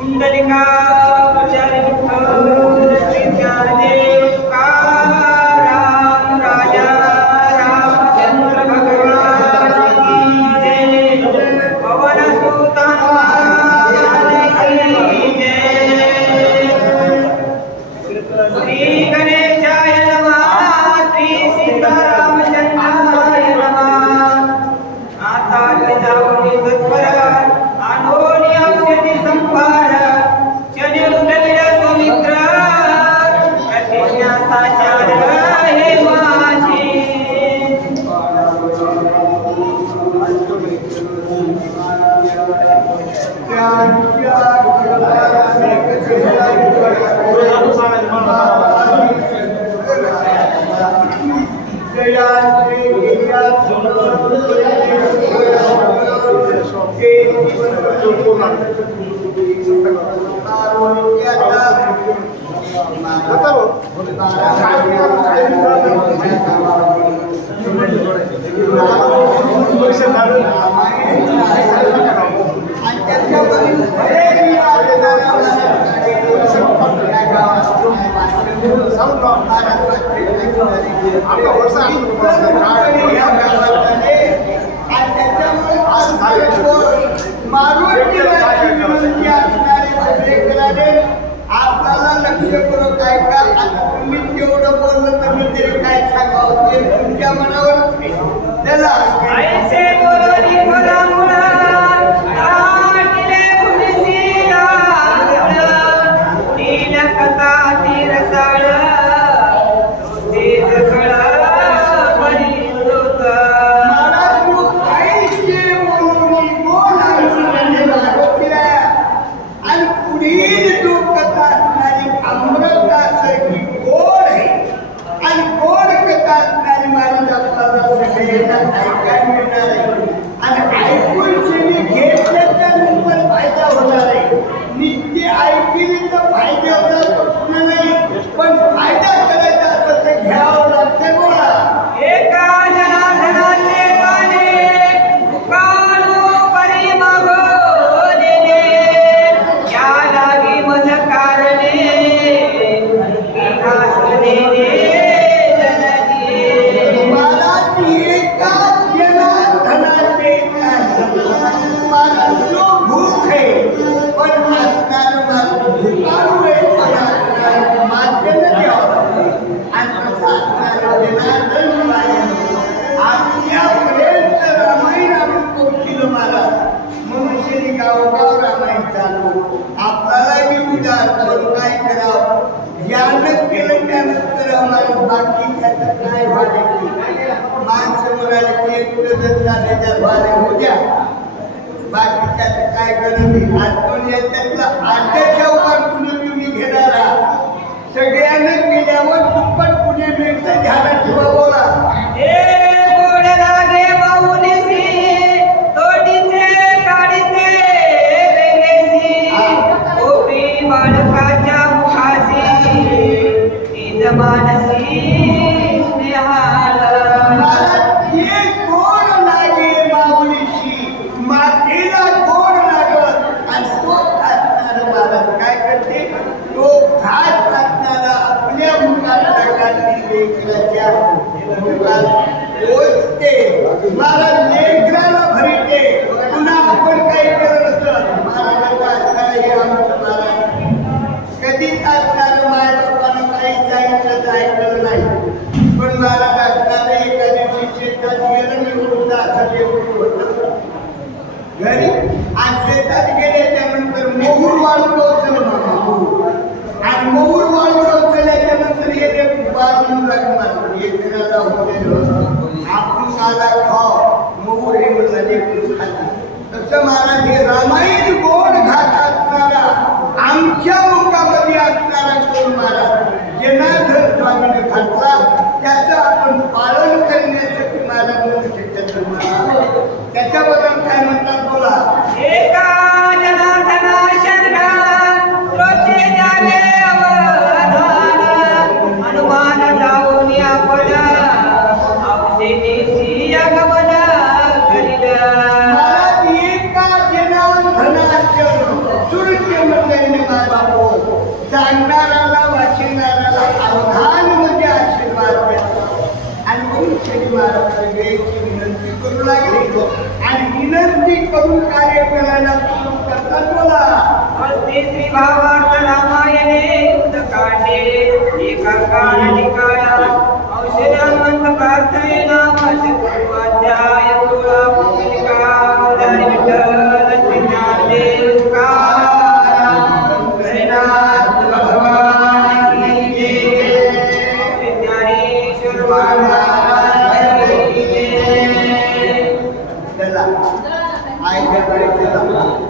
कुंडलिका विचारी विठ्ठल श्री ज्ञानदेव तुकाराम राजा रामचंद्र भगवान की जय। पवन सुत हनुमान की जय। श्री गणेशाय नमः। श्री सीतारामचंद्राय नमः। आता जाऊनी सत्वर आनोनी औषधी संभार आपल्याला लक्षपूर्वक ऐका. आता तुम्ही जेवढं बोललं तर मी तरी काय सांगावं ते तुमच्या मनावर चला. ऐसे बोलणी बोला मुला ताटिले पुलिसीला नील कथा तीरसाळ तेज सळ बरी सुत महाराज लोक ऐसे बोलणी बोला आणि पुढील कथा असणारी अमृतासारखी गोड आहे आणि गोड कथा असणारी महाराज आपल्याला सगळ्यांना ऐकायला मिळणार आहे आणि ऐकून शेणी घेतल्याच्या नंतर फायदा होणार आहे. नित्य ऐकली तर फायद्याचा प्रश्न नाही, पण फायदा करायचा असं तर घ्यावं लागते. बोला. एका जनार्दनाचे पाने दुकानो परी मागो बाकीच्या काय गरज नाही. आजून याच्यातला आद्याच्या उभार पुणे तुम्ही घेणार आहात. सगळ्यांना गेल्यावर दुप्पट पुणे मिळतं. ध्यानात ठेवा. बोला. गोड लागे बहुनिसी तोडीचे काढीते वेगेसी गोपी बाळकाच्या मुखासी निज मानसी स्नेहाल. मातेला गोड लागत आणि तो असणारा महाराज काय करते, तो घास असणारा आपल्या मुखात टाकायची लेकराच्या मुखात पोचते. महाराज लेकराला भरते. पुन्हा आपण काही करत नसतं. महाराजाचा असणारा हे आमचं महाराज कधीच असणारं माझ्या बापानं काही सांगितलं ऐकलं नाही. पण महाराज असणारं एका दिवशी शेतात गेलं मी उडता असं ते होतं घरी आणि शेतात गेल्याच्या नंतर मोहूर वाळून टोचलं मामा आणि मोहूर वाळून टोचल्याच्या नंतर येते बाळून लागणार. एकराला होते आपण आला खाव करून कार्य करायला सुरू करतात बोला. अस्ति श्री भावार्थ रामायणे युद्धकांडे एकाकारणिकाया औषध हनुमंत प्रार्थने नामाचे पूर्वाध्याय तुळापुलिका हरी विठ्ठल श्री ज्ञानदेव तुकाराम हरिनाथ भगवान की जय. ज्ञानेश्वर महाराज की जय. चला आयच्या बाई चला